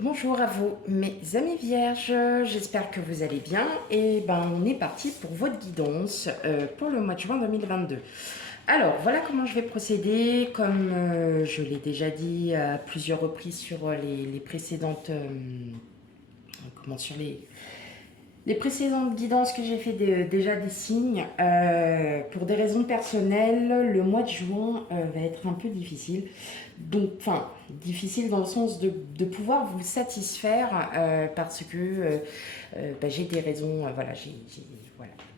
Bonjour à vous mes amis vierges, j'espère que vous allez bien et on est parti pour votre guidance pour le mois de juin 2022. Alors voilà comment je vais procéder, comme je l'ai déjà dit à plusieurs reprises sur les précédentes sur les précédentes guidances que j'ai fait déjà des signes. Pour des raisons personnelles, le mois de juin va être un peu difficile. Donc, enfin, difficile dans le sens de pouvoir vous satisfaire parce que j'ai des raisons, voilà.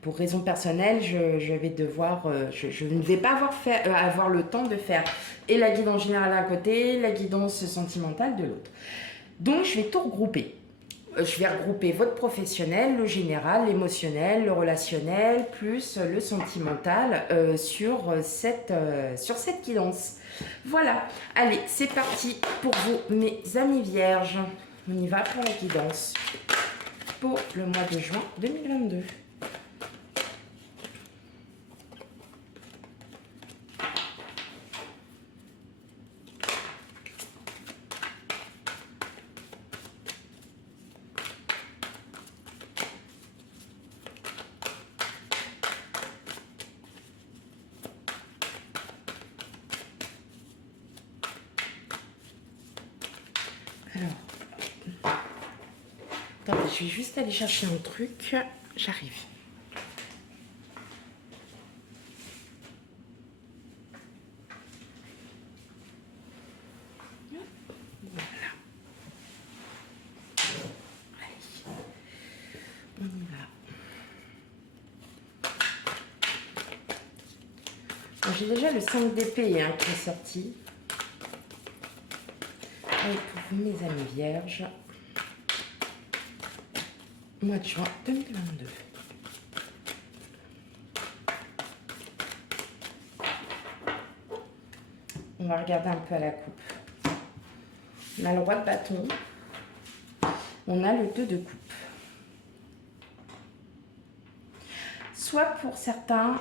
Pour raisons personnelles, je vais devoir, je ne vais pas avoir le temps de faire et la guidance générale d'un côté, la guidance sentimentale de l'autre. Donc, je vais tout regrouper. Je vais regrouper votre professionnel, le général, l'émotionnel, le relationnel, plus le sentimental sur cette guidance. Voilà, allez, c'est parti pour vous, mes amis vierges. On y va pour la guidance pour le mois de juin 2022. Alors, attendez, je vais juste aller chercher un truc. J'arrive. Voilà. Allez, on y va. Bon, j'ai déjà le 5 d'épée qui est sorti. Et pour vous, mes amis vierges, mois de juin 2022. On va regarder un peu à la coupe. On a le roi de bâton. On a le 2 de coupe. Soit pour certains,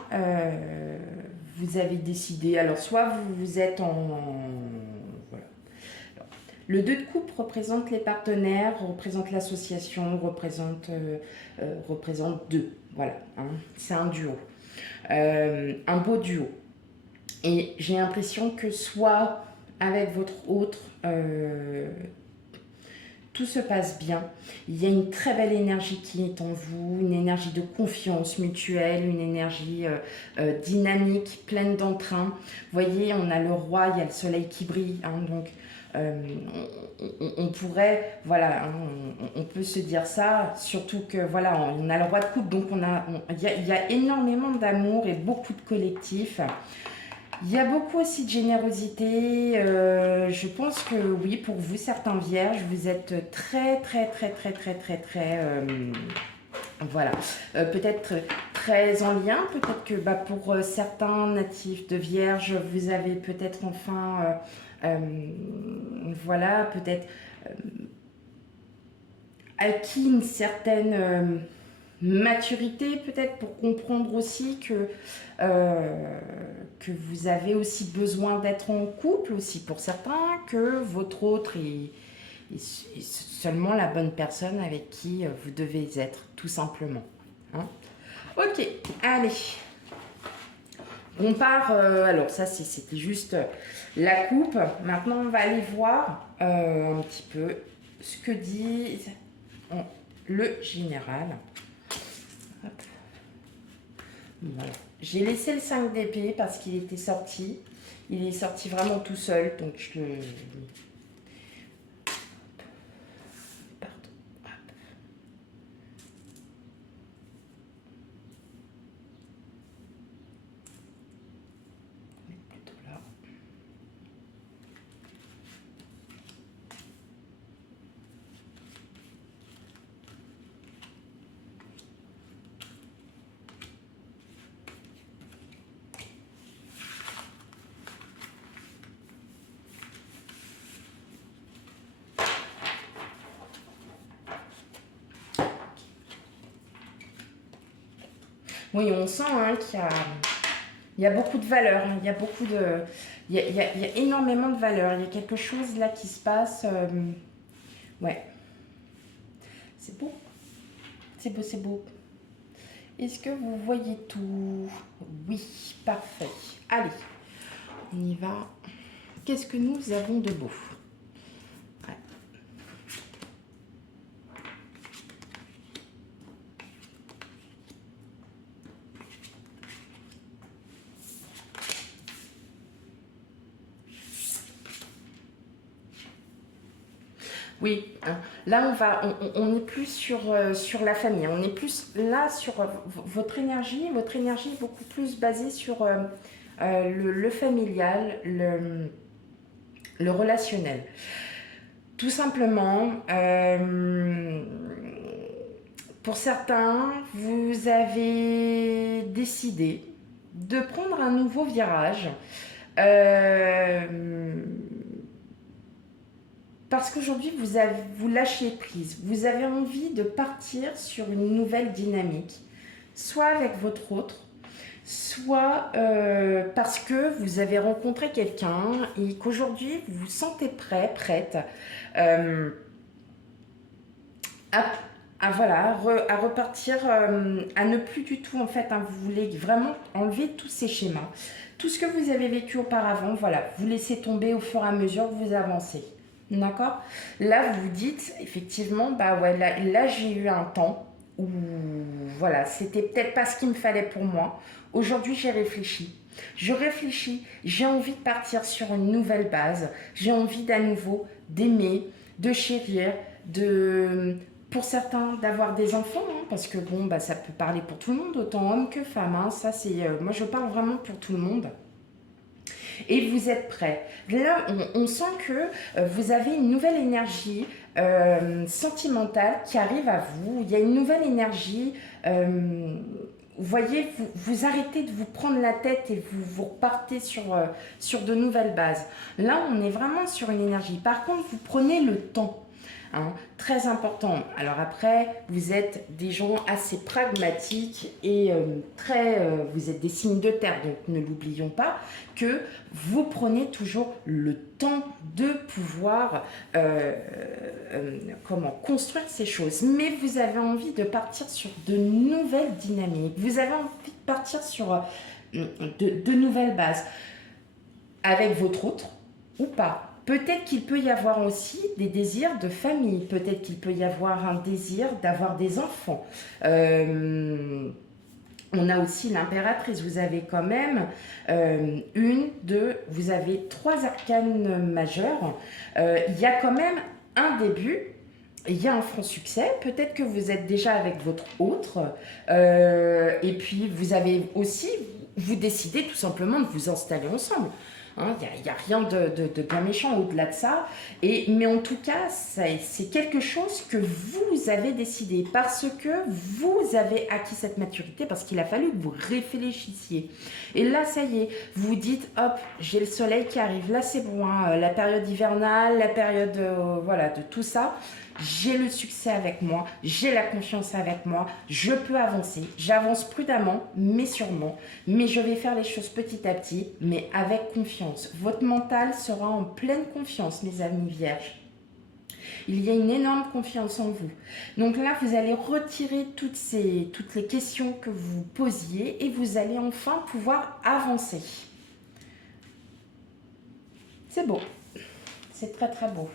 vous avez décidé, alors soit vous êtes voilà. Alors, le 2 de coupe représente les partenaires, représente l'association, représente deux. Voilà, c'est un duo. Un beau duo. Et j'ai l'impression que soit avec votre autre, tout se passe bien. Il y a une très belle énergie qui est en vous, une énergie de confiance mutuelle, une énergie dynamique, pleine d'entrain. Vous voyez, on a le roi, il y a le soleil qui brille, donc on pourrait, voilà, on peut se dire ça, surtout que voilà, on a le roi de coupe, donc il y a énormément d'amour et beaucoup de collectif. Il y a beaucoup aussi de générosité. Je pense que oui, pour vous, certains vierges, vous êtes très, voilà. Peut-être très en lien. Peut-être que pour certains natifs de vierge, vous avez peut-être enfin, voilà, peut-être acquis une certaine maturité peut-être pour comprendre aussi que vous avez aussi besoin d'être en couple aussi pour certains, que votre autre est seulement la bonne personne avec qui vous devez être, tout simplement. Ok, allez. On part, alors ça c'était juste la coupe. Maintenant on va aller voir un petit peu ce que dit le général. Hop. Voilà. J'ai laissé le 5 d'épée parce qu'il était sorti. Il est sorti vraiment tout seul, donc je le... Pardon. Hop. On est plutôt là. Oui, on sent qu'il y a beaucoup de valeur, il y a beaucoup il y a énormément de valeur. Il y a quelque chose là qui se passe Ouais. C'est beau. C'est beau, c'est beau. Est-ce que vous voyez tout? Oui, parfait. Allez, on y va. Qu'est-ce que nous avons de beau? Ouais. Oui, hein. Là on n'est plus sur la famille, on est plus là sur votre énergie. Votre énergie est beaucoup plus basée sur le familial, le relationnel. Tout simplement, pour certains, vous avez décidé de prendre un nouveau virage. Parce qu'aujourd'hui, vous lâchez prise. Vous avez envie de partir sur une nouvelle dynamique, soit avec votre autre, soit parce que vous avez rencontré quelqu'un et qu'aujourd'hui, vous vous sentez prêt, prête à, à repartir, à ne plus du tout, en fait, hein, vous voulez vraiment enlever tous ces schémas. Tout ce que vous avez vécu auparavant, voilà, vous laissez tomber au fur et à mesure que vous avancez. D'accord? Là, vous vous dites, effectivement, bah ouais, là j'ai eu un temps où, voilà, c'était peut-être pas ce qu'il me fallait pour moi. Aujourd'hui, j'ai réfléchi. Je réfléchis, j'ai envie de partir sur une nouvelle base. J'ai envie d'à nouveau d'aimer, de chérir, pour certains, d'avoir des enfants, hein, parce que bon, bah, ça peut parler pour tout le monde, autant homme que femme. Hein, ça, c'est, moi, je parle vraiment pour tout le monde. Et vous êtes prêt. Là, on sent que vous avez une nouvelle énergie sentimentale qui arrive à vous. Il y a une nouvelle énergie. Vous voyez, vous arrêtez de vous prendre la tête et vous repartez sur de nouvelles bases. Là, on est vraiment sur une énergie. Par contre, vous prenez le temps. Hein, très important. Alors après, vous êtes des gens assez pragmatiques et vous êtes des signes de terre, donc ne l'oublions pas, que vous prenez toujours le temps de pouvoir construire ces choses. Mais vous avez envie de partir sur de nouvelles dynamiques, vous avez envie de partir sur de nouvelles bases avec votre autre ou pas. Peut-être qu'il peut y avoir aussi des désirs de famille. Peut-être qu'il peut y avoir un désir d'avoir des enfants. On a aussi l'impératrice. Vous avez quand même vous avez 3 arcanes majeurs. Il y a quand même un début. Il y a un franc succès. Peut-être que vous êtes déjà avec votre autre. Et puis, vous décidez tout simplement de vous installer ensemble. Il n'y a rien de bien méchant au-delà de ça. Mais en tout cas, c'est quelque chose que vous avez décidé parce que vous avez acquis cette maturité, parce qu'il a fallu que vous réfléchissiez. Et là, ça y est, vous vous dites, hop, j'ai le soleil qui arrive. Là, c'est bon, hein, la période hivernale, la période de tout ça. J'ai le succès avec moi, j'ai la confiance avec moi, je peux avancer. J'avance prudemment, mais sûrement. Mais je vais faire les choses petit à petit, mais avec confiance. Votre mental sera en pleine confiance, mes amis vierges. Il y a une énorme confiance en vous. Donc là, vous allez retirer toutes les questions que vous posiez et vous allez enfin pouvoir avancer. C'est beau. C'est très très beau.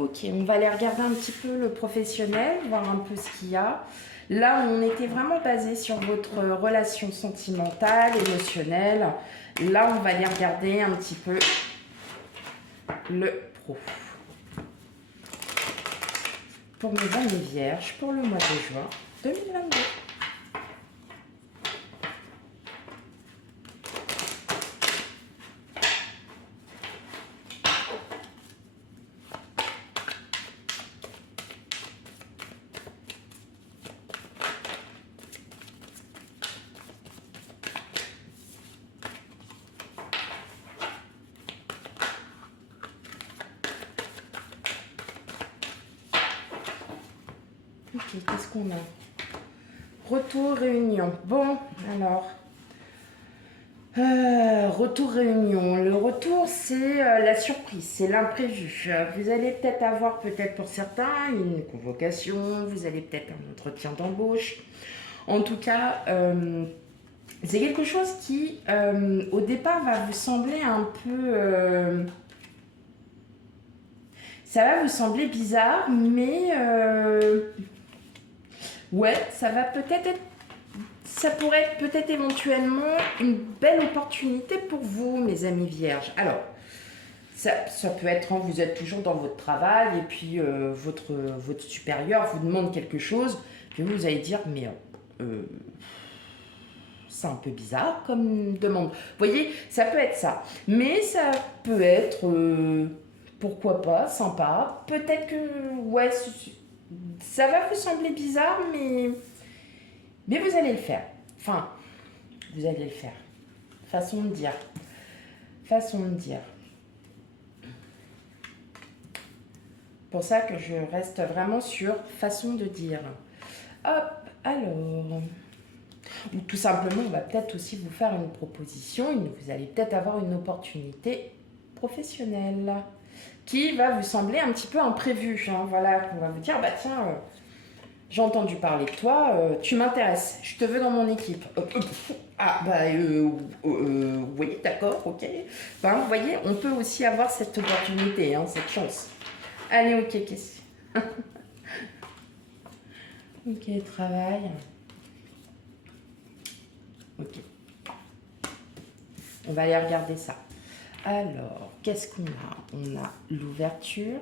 Ok, on va aller regarder un petit peu le professionnel, voir un peu ce qu'il y a. Là, on était vraiment basé sur votre relation sentimentale, émotionnelle. Là, on va aller regarder un petit peu le pro. Pour mes amis vierges, pour le mois de juin 2022. Ok, qu'est-ce qu'on a? Retour, réunion. Bon, alors. Retour, réunion. Le retour, c'est la surprise, c'est l'imprévu. Vous allez peut-être avoir, peut-être pour certains, une convocation, vous allez peut-être un entretien d'embauche. En tout cas, c'est quelque chose qui, au départ, va vous sembler un peu... ça va vous sembler bizarre, mais... ouais, ça va peut-être être... Ça pourrait être peut-être éventuellement une belle opportunité pour vous, mes amis vierges. Alors, ça peut être, hein, vous êtes toujours dans votre travail et puis votre supérieur vous demande quelque chose, puis vous allez dire, mais c'est un peu bizarre comme demande. Vous voyez, ça peut être ça. Mais ça peut être, pourquoi pas, sympa. Peut-être que, ouais, ça va vous sembler bizarre, mais vous allez le faire. Enfin, vous allez le faire. Façon de dire. Façon de dire. Pour ça que je reste vraiment sur façon de dire. Hop, alors. Ou tout simplement, on va peut-être aussi vous faire une proposition. Vous allez peut-être avoir une opportunité professionnelle qui va vous sembler un petit peu imprévue. Hein. Voilà, on va vous dire, bah tiens... j'ai entendu parler de toi, tu m'intéresses, je te veux dans mon équipe. Ah, bah, oui, d'accord, ok. Ben, vous voyez, on peut aussi avoir cette opportunité, hein, cette chance. Allez, ok, qu'est-ce ok, travail. Ok. On va aller regarder ça. Alors, qu'est-ce qu'on a? On a l'ouverture,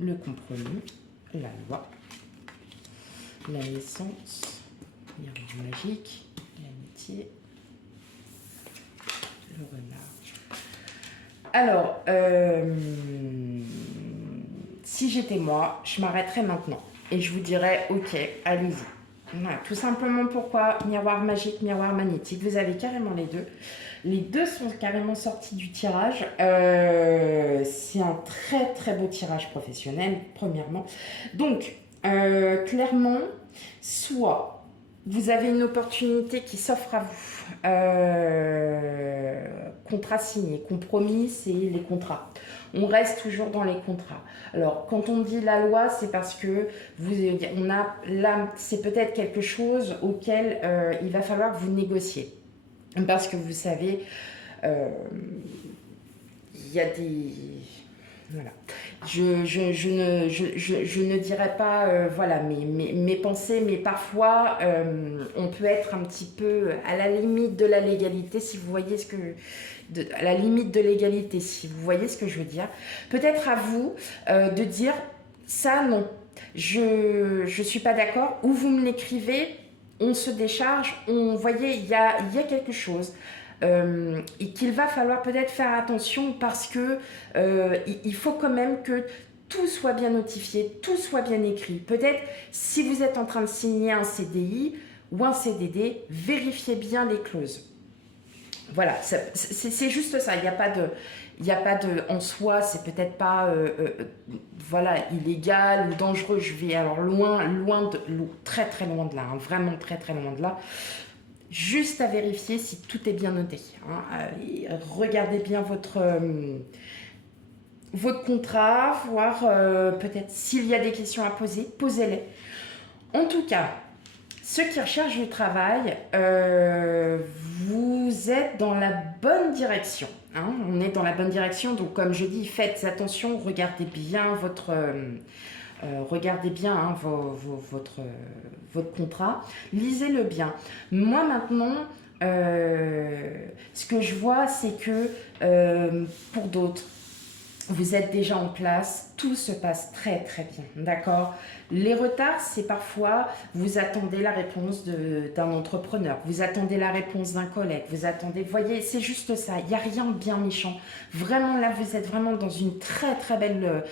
le compromis, la loi, la naissance, miroir magique, l'amitié, le renard. Alors, si j'étais moi, je m'arrêterais maintenant et je vous dirais, ok, allez-y. Voilà, tout simplement pourquoi miroir magique, miroir magnétique, vous avez carrément les deux. Les deux sont carrément sortis du tirage. C'est un très très beau tirage professionnel, premièrement. Donc, clairement, soit vous avez une opportunité qui s'offre à vous. Contrat signé, compromis, c'est les contrats. On reste toujours dans les contrats. Alors, quand on dit la loi, c'est parce que on a là, c'est peut-être quelque chose auquel il va falloir que vous négociez. Parce que vous savez, il y a des... Voilà. Je ne dirais pas, voilà, mes pensées, mais parfois, on peut être un petit peu à la limite de la légalité, si vous voyez ce que... à la limite de l'égalité, si vous voyez ce que je veux dire. Peut-être à vous de dire, ça, non, je ne suis pas d'accord, ou vous me l'écrivez, on se décharge, vous voyez, il y a quelque chose. Et qu'il va falloir peut-être faire attention parce que il faut quand même que tout soit bien notifié, tout soit bien écrit. Peut-être si vous êtes en train de signer un CDI ou un CDD, vérifiez bien les clauses. Voilà, c'est juste ça. Il n'y a pas de, en soi, c'est peut-être pas, voilà, illégal ou dangereux. Je vais alors très très loin de là, hein, vraiment très très loin de là. Juste à vérifier si tout est bien noté. Hein. Regardez bien votre contrat, voir peut-être s'il y a des questions à poser, posez-les. En tout cas, ceux qui recherchent du travail, vous êtes dans la bonne direction. Hein. On est dans la bonne direction, donc comme je dis, faites attention, regardez bien votre... regardez bien hein, votre contrat, lisez-le bien. Moi maintenant, ce que je vois, c'est que pour d'autres, vous êtes déjà en place, tout se passe très très bien, d'accord? Les retards, c'est parfois, vous attendez la réponse d'un entrepreneur, vous attendez la réponse d'un collègue, vous attendez, vous voyez, c'est juste ça, il n'y a rien de bien méchant. Vraiment là, vous êtes vraiment dans une très très belle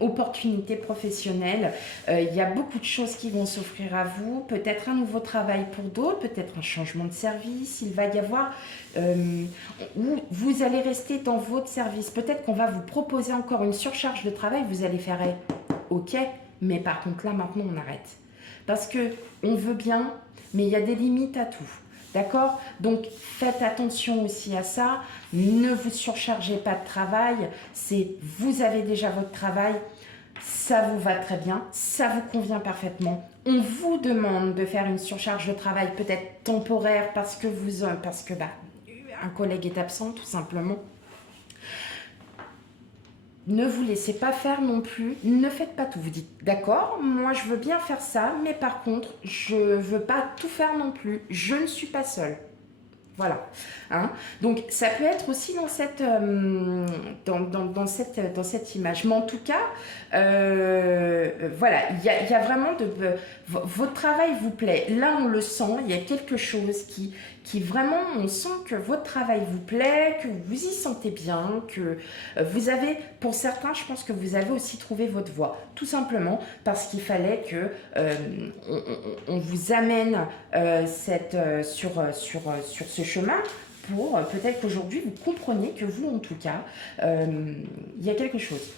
opportunité professionnelle. Il y a beaucoup de choses qui vont s'offrir à vous, peut-être un nouveau travail pour d'autres, peut-être un changement de service, il va y avoir... où vous allez rester dans votre service. Peut-être qu'on va vous proposer encore une surcharge de travail, vous allez faire ok, mais par contre là maintenant on arrête. Parce que on veut bien, mais il y a des limites à tout. D'accord? Donc, faites attention aussi à ça. Ne vous surchargez pas de travail. Vous avez déjà votre travail. Ça vous va très bien. Ça vous convient parfaitement. On vous demande de faire une surcharge de travail peut-être temporaire parce que un collègue est absent tout simplement. Ne vous laissez pas faire non plus, ne faites pas tout. Vous dites, d'accord, moi je veux bien faire ça, mais par contre, je ne veux pas tout faire non plus. Je ne suis pas seule. Voilà. Hein. Donc, ça peut être aussi dans cette image. Mais en tout cas, voilà, il y a vraiment votre travail vous plaît. Là, on le sent, il y a quelque chose qui vraiment, on sent que votre travail vous plaît, que vous y sentez bien, que vous avez, pour certains, je pense que vous avez aussi trouvé votre voie. Tout simplement parce qu'il fallait que on vous amène sur ce chemin pour peut-être qu'aujourd'hui vous compreniez que vous, en tout cas, il y a quelque chose.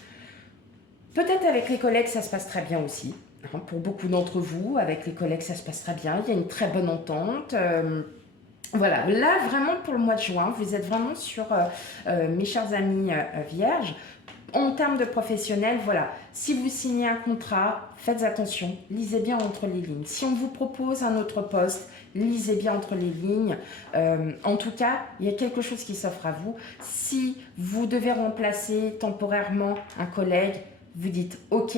Peut-être avec les collègues, ça se passe très bien aussi. Hein, pour beaucoup d'entre vous, avec les collègues, ça se passe très bien. Il y a une très bonne entente. Voilà, là vraiment pour le mois de juin, vous êtes vraiment sur mes chers amis vierges. En termes de professionnel, voilà, si vous signez un contrat, faites attention, lisez bien entre les lignes. Si on vous propose un autre poste, lisez bien entre les lignes. En tout cas, il y a quelque chose qui s'offre à vous. Si vous devez remplacer temporairement un collègue, vous dites « Ok,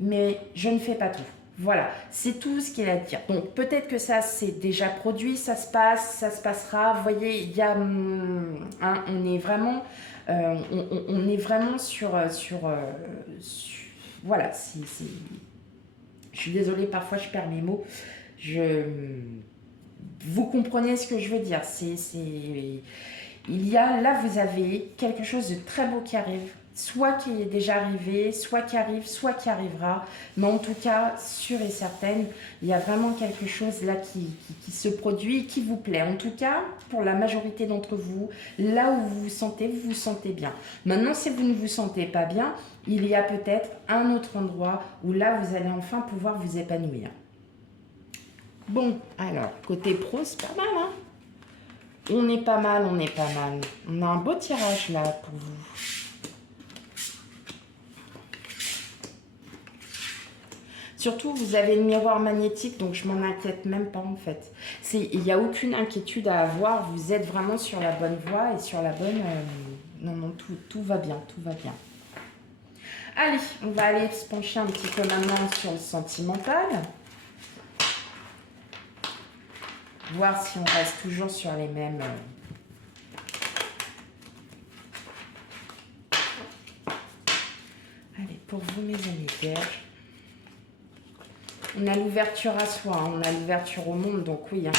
mais je ne fais pas tout ». Voilà, c'est tout ce qu'il y a à dire. Donc peut-être que ça c'est déjà produit, ça se passe, ça se passera. Vous voyez, il y a, on est vraiment, on est vraiment sur voilà. Je suis désolée, parfois je perds mes mots. Vous comprenez ce que je veux dire. Il y a là, vous avez quelque chose de très beau qui arrive. Soit qui est déjà arrivé, soit qui arrive, soit qui arrivera. Mais en tout cas, sûre et certaine, il y a vraiment quelque chose là qui se produit et qui vous plaît. En tout cas, pour la majorité d'entre vous, là où vous vous sentez bien. Maintenant, si vous ne vous sentez pas bien, il y a peut-être un autre endroit où là, vous allez enfin pouvoir vous épanouir. Bon, alors, côté pro, c'est pas mal, hein? On est pas mal, on est pas mal. On a un beau tirage là pour vous. Surtout, vous avez le miroir magnétique, donc je m'en inquiète même pas en fait. Il n'y a aucune inquiétude à avoir, vous êtes vraiment sur la bonne voie et sur la bonne... non, tout va bien, tout va bien. Allez, on va aller se pencher un petit peu maintenant sur le sentimental. Voir si on reste toujours sur les mêmes... Allez, pour vous mes amis vierges. On a l'ouverture à soi, hein, on a l'ouverture au monde, donc oui. Hein.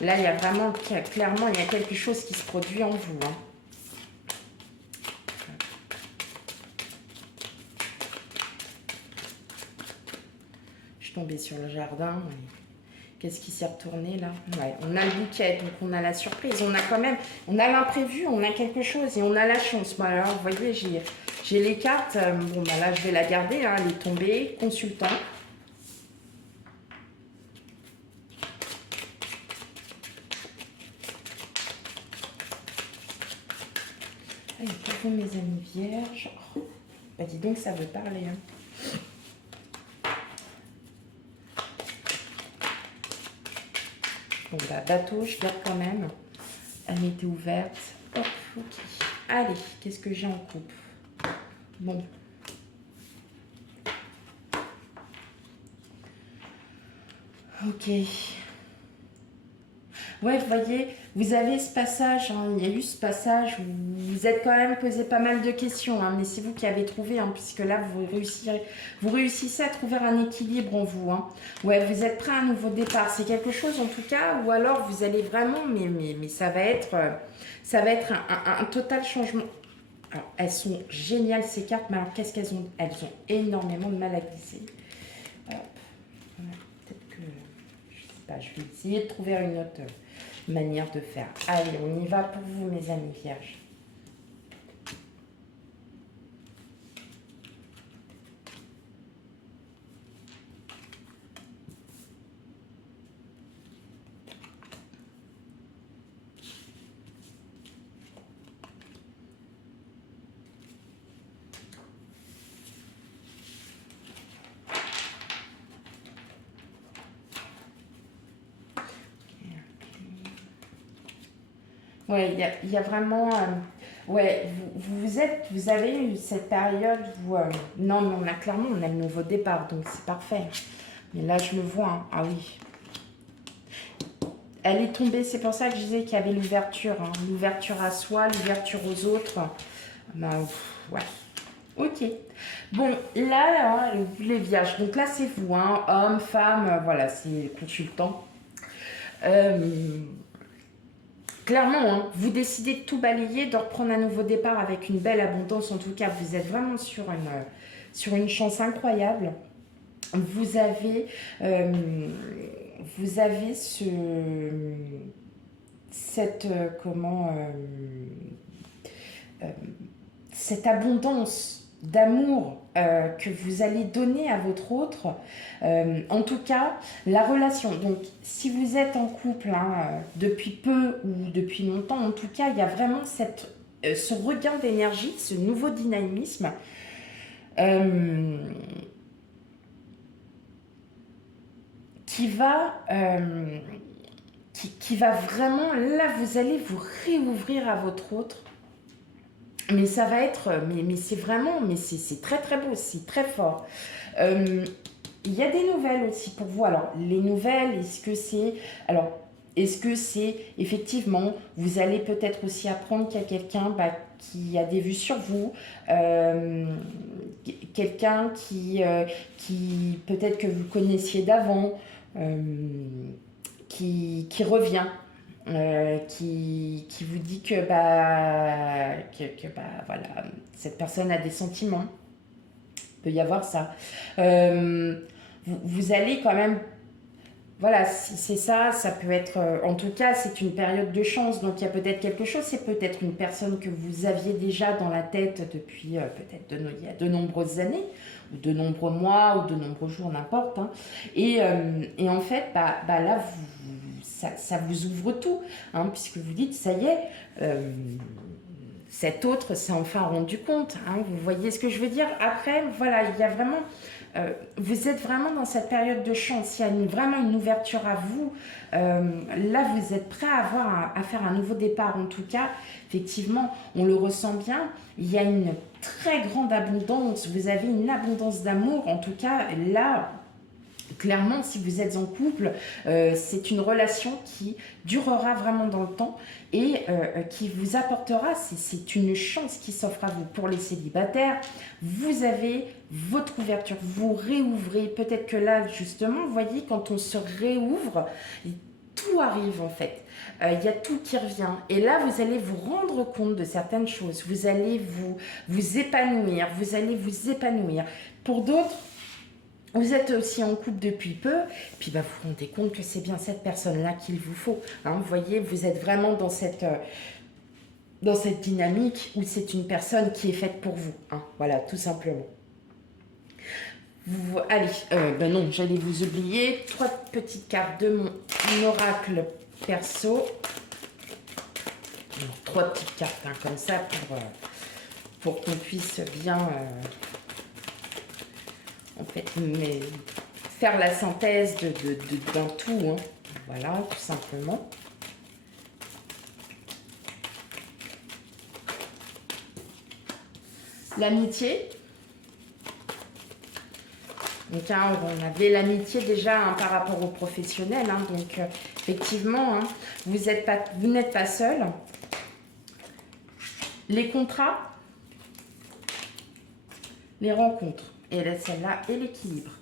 Là, il y a vraiment, clairement, il y a quelque chose qui se produit en vous. Hein. Je suis tombée sur le jardin. Qu'est-ce qui s'est retourné là? Ouais, on a le bouquet, donc on a la surprise. On a quand même, on a l'imprévu, on a quelque chose et on a la chance. Bon, alors, vous voyez, j'ai les cartes. Bon, bah là, je vais la garder. Hein, elle est tombée. Consultant. Allez, pour vous, mes amis vierges. Oh, bah dis donc, ça veut parler. Hein. Bon, bah, bateau, je garde quand même. Elle était ouverte. Hop, ok. Allez, qu'est-ce que j'ai en coupe? Bon. Ok. Ouais, vous voyez, vous avez ce passage, hein, il y a eu ce passage où vous êtes quand même posé pas mal de questions, hein, mais c'est vous qui avez trouvé, hein, puisque là, vous réussissez à trouver un équilibre en vous. Hein. Ouais, vous êtes prêt à un nouveau départ. C'est quelque chose en tout cas, ou alors vous allez vraiment, mais ça va être un total changement. Alors, elles sont géniales ces cartes, mais alors qu'est-ce qu'elles ont? Elles ont énormément de mal à glisser. Hop. Voilà, peut-être que, je sais pas, je vais essayer de trouver une autre manière de faire. Allez, on y va pour vous, mes amis vierges. Ouais, il y a vraiment... ouais, vous avez eu cette période où... non, mais on a clairement, on a le nouveau départ, donc c'est parfait. Mais là, je le vois, hein. Ah oui. Elle est tombée, c'est pour ça que je disais qu'il y avait l'ouverture. Hein. L'ouverture à soi, l'ouverture aux autres. Ben, ouais. Ok. Bon, là, les vierges. Donc là, c'est vous, hein. Homme, femme, voilà, c'est consultant. Clairement, hein, vous décidez de tout balayer, de reprendre un nouveau départ avec une belle abondance. En tout cas, vous êtes vraiment sur une chance incroyable. Vous avez, euh, vous avez cette, euh, cette abondance d'amour que vous allez donner à votre autre. En tout cas, la relation. Donc, si vous êtes en couple depuis peu ou depuis longtemps, en tout cas, il y a vraiment ce regain d'énergie, ce nouveau dynamisme. Qui va, qui va vraiment, là, vous allez vous réouvrir à votre autre. Mais ça va être, mais c'est vraiment, mais c'est très très beau, c'est très fort. Il y a des nouvelles aussi pour vous. Alors, les nouvelles, est-ce que c'est effectivement, vous allez peut-être aussi apprendre qu'il y a quelqu'un qui a des vues sur vous, quelqu'un qui peut-être que vous connaissiez d'avant, qui revient. Qui vous dit que voilà, cette personne a des sentiments. Il peut y avoir ça. Vous allez quand même, voilà, si c'est ça, ça peut être, en tout cas, c'est une période de chance, donc il y a peut-être quelque chose, c'est peut-être une personne que vous aviez déjà dans la tête depuis peut-être il y a de nombreuses années, ou de nombreux mois, ou de nombreux jours, n'importe. Hein. Et en fait, là, ça vous ouvre tout, hein, puisque vous dites, ça y est, cet autre s'est enfin rendu compte. Hein, vous voyez ce que je veux dire? Après, voilà, il y a vraiment... vous êtes vraiment dans cette période de chance. Il y a vraiment une ouverture à vous. Là, vous êtes prêt à faire un nouveau départ. En tout cas, effectivement, on le ressent bien. Il y a une très grande abondance. Vous avez une abondance d'amour. En tout cas, là... Clairement, si vous êtes en couple, c'est une relation qui durera vraiment dans le temps et qui vous apportera, c'est une chance qui s'offre à vous. Pour les célibataires, vous avez votre ouverture, vous réouvrez. Peut-être que là, justement, vous voyez, quand on se réouvre, tout arrive en fait. Il y a tout qui revient. Et là, vous allez vous rendre compte de certaines choses. Vous allez vous épanouir. Vous allez vous épanouir. Pour d'autres, vous êtes aussi en couple depuis peu, puis vous vous rendez compte que c'est bien cette personne-là qu'il vous faut. Hein, vous voyez, vous êtes vraiment dans cette dynamique où c'est une personne qui est faite pour vous. Hein, voilà, tout simplement. Allez, non, j'allais vous oublier. 3 petites cartes de mon oracle perso. 3 petites cartes, hein, comme ça, pour qu'on puisse bien... en fait, mais faire la synthèse d'un tout, hein. Voilà, tout simplement. L'amitié. Donc, hein, on avait l'amitié déjà hein, par rapport au professionnel. Hein, donc, effectivement, hein, vous n'êtes pas seul. Les contrats, les rencontres. Et là, celle-là, et l'équilibre.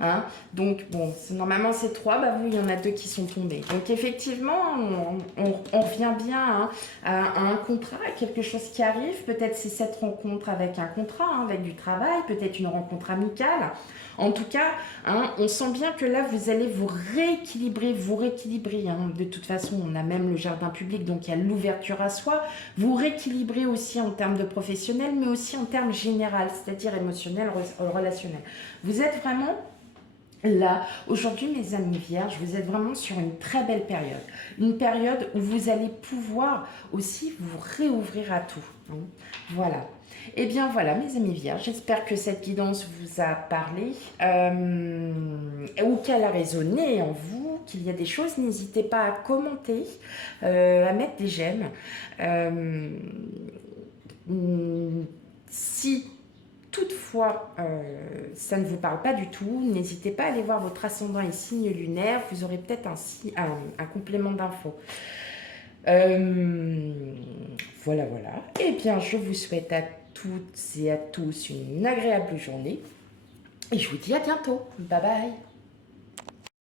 Hein, donc, bon, normalement, c'est 3. Bah, vous, il y en a 2 qui sont tombés. Donc, effectivement, on revient bien hein, à un contrat, à quelque chose qui arrive. Peut-être c'est cette rencontre avec un contrat, hein, avec du travail. Peut-être une rencontre amicale. En tout cas, hein, on sent bien que là, vous allez vous rééquilibrer. Hein. De toute façon, on a même le jardin public, donc il y a l'ouverture à soi. Vous rééquilibrez aussi en termes de professionnel, mais aussi en termes général, c'est-à-dire émotionnel, relationnel. Vous êtes vraiment Là, aujourd'hui, mes amis vierges, vous êtes vraiment sur une très belle période. Une période où vous allez pouvoir aussi vous réouvrir à tout, hein. Voilà. Eh bien voilà, mes amis vierges, j'espère que cette guidance vous a parlé ou qu'elle a résonné en vous, qu'il y a des choses, n'hésitez pas à commenter, à mettre des j'aime. Euh, si toutefois, ça ne vous parle pas du tout, n'hésitez pas à aller voir votre ascendant et signe lunaire, vous aurez peut-être un complément d'infos. Euh, voilà, voilà. Eh bien, je vous souhaite à toutes et à tous une agréable journée et je vous dis à bientôt. Bye bye.